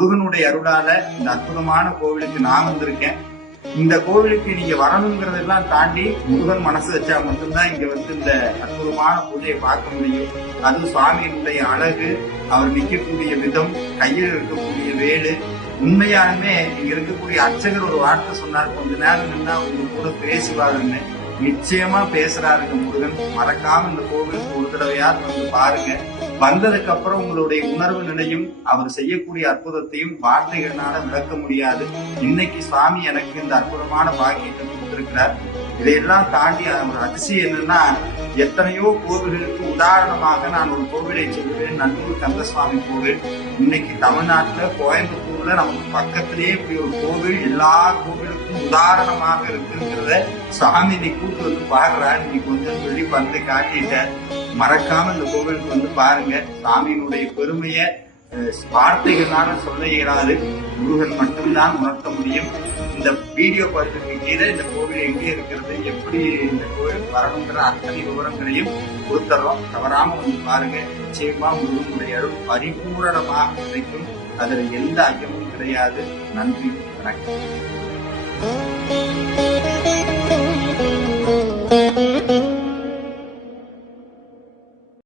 முருகனுடைய அருளால இந்த அற்புதமான கோவிலுக்கு நான் வந்திருக்கேன். இந்த கோவிலுக்கு நீங்க வரணுங்கிறதெல்லாம் தாண்டி முருகன் மனசு வச்சா மட்டும்தான் இங்க வந்து இந்த அற்புதமான பூஜையை பார்க்க முடியும். அது சுவாமியினுடைய அழகு, அவர் நிற்கக்கூடிய விதம், கையில் இருக்கக்கூடிய வேலு. உண்மையாலுமே இங்க இருக்கக்கூடிய அர்ச்சகர் ஒரு வார்த்தை சொன்னார், கொஞ்ச நேரம் நின்னா உங்க கூட பேசுவாருன்னு. நிச்சயமா பேசுறாருங்க முருகன். மறக்காம இந்த கோவிலுக்கு ஒரு தடவையாவது வந்து பாருங்க. வந்ததுக்கு அப்புறம் உங்களுடைய உணர்வு நிலையும் அவர் செய்யக்கூடிய அற்புதத்தையும் வார்த்தைகளால விளக்க முடியாது. இன்னைக்கு சுவாமி எனக்கு இந்த அற்புதமான பாக்கியத்தை கொடுத்திருக்கிறார். இதையெல்லாம் தாண்டி ஒரு அதிசயம் என்னன்னா, எத்தனையோ கோவில்களுக்கு உதாரணமாக நான் ஒரு கோவிலை சொல்லுவேன், நல்லூர் கந்தசுவாமி கோவில். இன்னைக்கு தமிழ்நாட்டுல கோயம்புத்தூர்ல நமக்கு பக்கத்திலேயே இப்படி ஒரு கோவில் எல்லா கோவிலுக்கும் உதாரணமாக இருக்குங்கிறத சுவாமி நீ கூட்டு வந்து பாடுறா, நீ கொஞ்சம் சொல்லி வந்து காட்டிட்ட. மறக்காம இந்த கோவிலுக்கு வந்து பாருங்க. சாமியினுடைய பெருமைய வார்த்தைகளால சொல்ல இயலாது, முருகன் மட்டும்தான் உணர்த்த முடியும். இந்த வீடியோ பதிவுக்கு கீழே இந்த கோவில் எங்கே இருக்கிறது, எப்படி இந்த கோவில் வரணுங்கிற அத்தனை விவரங்களையும் கொடுத்துறோம். தவறாம வந்து பாருங்க. நிச்சயமா முருகனுடைய அருள் பரிபூரணமாக கிடைக்கும். அதுல எந்த ஐயமும் கிடையாது. நன்றி, வணக்கம்.